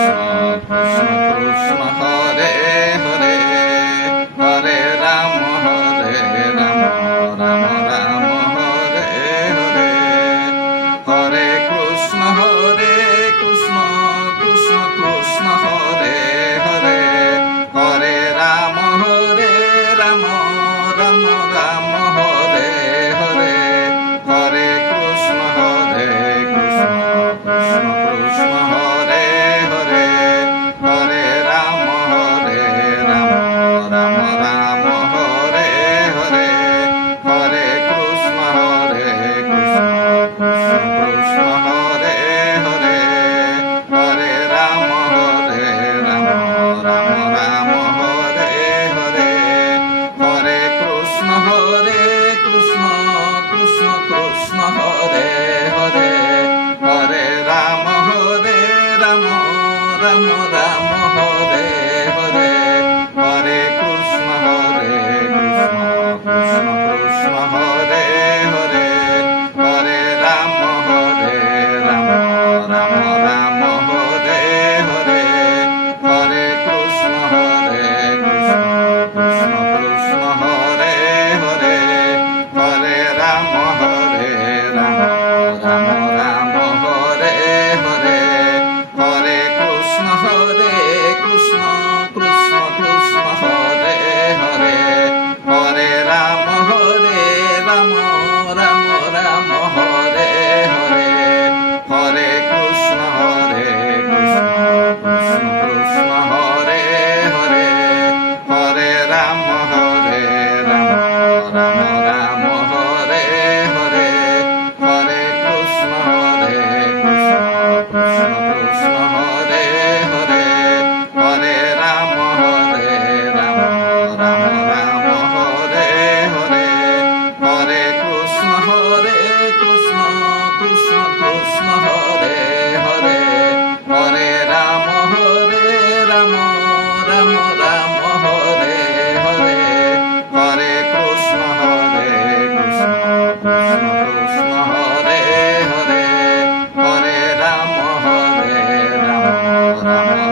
Krishna Krishna Hare Hare Hare Rama Rama Rama Hare Hare Hare Krishna Krishna Krishna Hare Hare Hare Rama Rama Rama Hare Hare Hare Krishna Krishna Krishna Hare Hare Hare Rama Rama Rama Hare Hare Hare Krishna Krishna Krishna Hare Hare Hare Rama Rama Rama Hare Hare Hare Krishna Krishna Krishna Hare Hare Hare Rama Rama Rama Hare Hare Hare Krishna Krishna Krishna Hare Hare Hare Rama Rama Rama Hare Hare Hare Krishna Krishna Krishna Hare Hare Hare Rama Rama Rama Hare Hare Hare Krishna Krishna Krishna Hare Hare Hare Rama Rama Rama Hare Hare Hare Krishna Krishna Krishna Hare Hare Hare Rama Rama Rama Hare Hare Hare Krishna Krishna Krishna Hare Hare Hare Rama Rama Hare Hare Hare Krishna Krishna Hare Hare Hare Rama Rama Hare Hare Hare Krishna Krishna Krishna Hare Hare Hare Rama Rama